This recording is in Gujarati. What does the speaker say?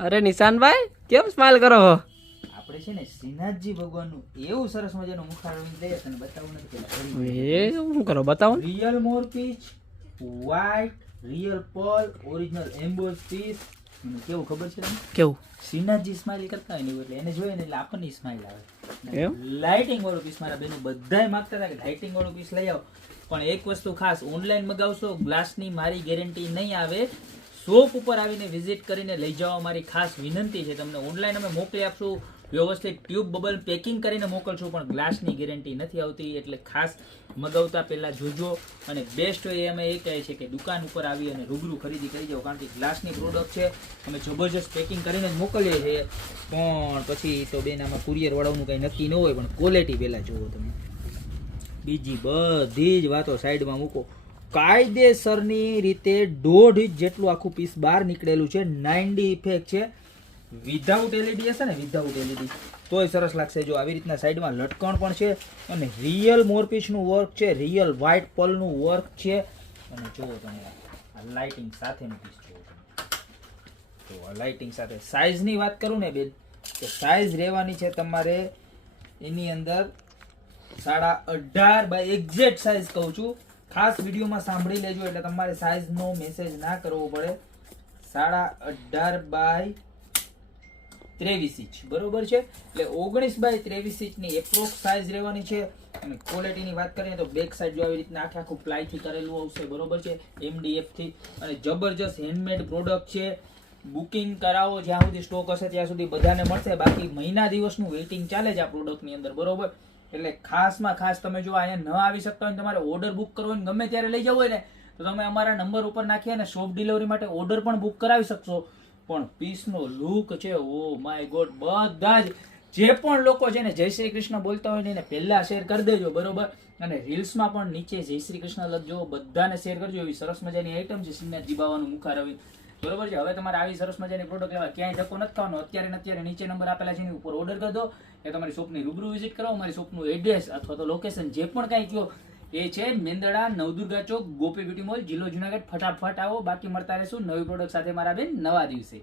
અરે નિશાનભાઈ કેમ સ્માઈલ કરો છો? આપણે છે ને શ્રીનાથજી ભગવાનનું એવું સરસ મજાનું મુખારવિંદ લઈએ તને બતાવું નથી પેલા એ શું કરો બતાવો ને. રિયલ મોરપીચ white real pearl original emboss piece કેવું ખબર છે તમને? કેવું? શ્રીનાથજી સ્માઈલ કરતા હોય ને એવું એટલે એને જોઈએ ને એટલે આપણને સ્માઈલ આવે. એમ? લાઇટિંગ વાળો પીસ મારા બેનું બધાય માંગતા હતા કે લાઇટિંગ વાળો પીસ લઈ આવો, પણ એક વસ્તુ ખાસ, ઓનલાઈન મગાવશો ગ્લાસની મારી ગેરંટી નહીં આવે. શોપ ઉપર આવીને વિઝિટ કરીને લઈ જાઓ મારી ખાસ વિનંતી છે તમને. ઓનલાઈન અમે મોકલી આપશું, વ્યવસ્થિત ટ્યુબ બબલ પેકિંગ કરીને મોકલશું, પણ ગ્લાસની ગેરંટી નથી આવતી. એટલે ખાસ મગાવતા પહેલા જોજો. અને બેસ્ટ એ અમે એ કહે છે કે દુકાન ઉપર આવી અને રૂબરૂ ખરીદી કરી જાઓ, કારણ કે ગ્લાસની પ્રોડક્ટ છે, અમે જબરજસ્ત પેકિંગ કરીને જ મોકલીએ છીએ. પણ પછી તો બેન આમાં કુરિયર વાળાનું કંઈ નક્કી ન હોય, પણ ક્વોલિટી પહેલા જુઓ તમે. બીજી બધી જ વાતો સાઈડમાં મૂકો. કાયદેસરની રીતે 1.5 ઇંચ જેટલું આખું પીસ બહાર નીકળેલું છે. 9D ઇફેક્ટ છે, વિધાઉટ એલઈડી હશે ને, વિધાઉટ એલઈડી તોય સરસ લાગશે. જો આવી રીતના સાઈડમાં લટકણ પણ છે, અને રિયલ મોરપીચનું વર્ક છે, રિયલ વ્હાઇટ પર્લનું વર્ક છે. અને જુઓ તમે આ લાઇટિંગ સાથેનું પીસ જુઓ તમે. તો આ લાઇટિંગ સાથે સાઇઝની વાત કરું ને બેન, તો સાઇઝ રહેવાની છે તમારે એની અંદર 18.5 બાય એક્ઝેક્ટ સાઇઝ કહું છું. ખાસ વિડીયોમાં સાંભળી લેજો એટલે તમારે સાઇઝનો મેસેજ ના કરવો પડે. 18.5 બાય 23 ઇંચ બરોબર છે, એટલે 19 બાય 23 ઇંચની એપ્રોક્સ સાઇઝ રહેવાની છે. અને ક્વોલિટીની વાત કરીએ તો બેક સાઈડ જો આવી રીતના આખું પ્લાયથી કરેલું આવશે બરોબર છે, MDF થી. અને જબરજસ્ત હેન્ડમેડ પ્રોડક્ટ છે. બુકિંગ કરાવો જ્યાં સુધી સ્ટોક હશે ત્યાં સુધી બધાને મળશે, બાકી મહિના દિવસનું વેઇટિંગ ચાલે છે આ પ્રોડક્ટની અંદર બરોબર. એટલે ખાસમાં ખાસ તમે જો અહીંયા ન આવી શકતા હોય, તમારે ઓર્ડર બુક કરવો હોય, ગમે ત્યારે લઈ જવું હોય ને, તો તમે અમારા નંબર ઉપર નાખી અને શોપ ડિલિવરી માટે ઓર્ડર પણ બુક કરાવી શકશો. પણ પીસનો લુક છે, ઓ માય ગોડ, બધા જ જે પણ લોકો છે ને જય શ્રી કૃષ્ણ બોલતા હોય ને એને પહેલા શેર કરી દેજો બરોબર. અને રીલ્સમાં પણ નીચે જય શ્રી કૃષ્ણ લખજો, બધાને શેર કરજો. એવી સરસ મજાની આઈટમ છે શ્રીનાથજી બાવાનું મુખારવિંદ બરોબર છે. હવે તમારે આવી સરસ મજાની પ્રોડક્ટ લેવા ક્યાંય ધક્કો નથી ખાવાનો. અત્યારે ને અત્યારે નીચે નંબર આપેલા છે એની ઉપર ઓર્ડર કરી દો, એ તમારી શોપની રૂબરૂ વિઝિટ કરો. મારી શોપનું એડ્રેસ અથવા તો લોકેશન જે પણ કાંઈ કહો એ છે મેંદરડા નવદુર્ગા ચોક, ગોપી બ્યુટી મોલ, જિલ્લો જુનાગઢ. ફટાફટ આવો, બાકી મળતા રહેશું નવી પ્રોડક્ટ સાથે મારા બેન નવા દિવસે.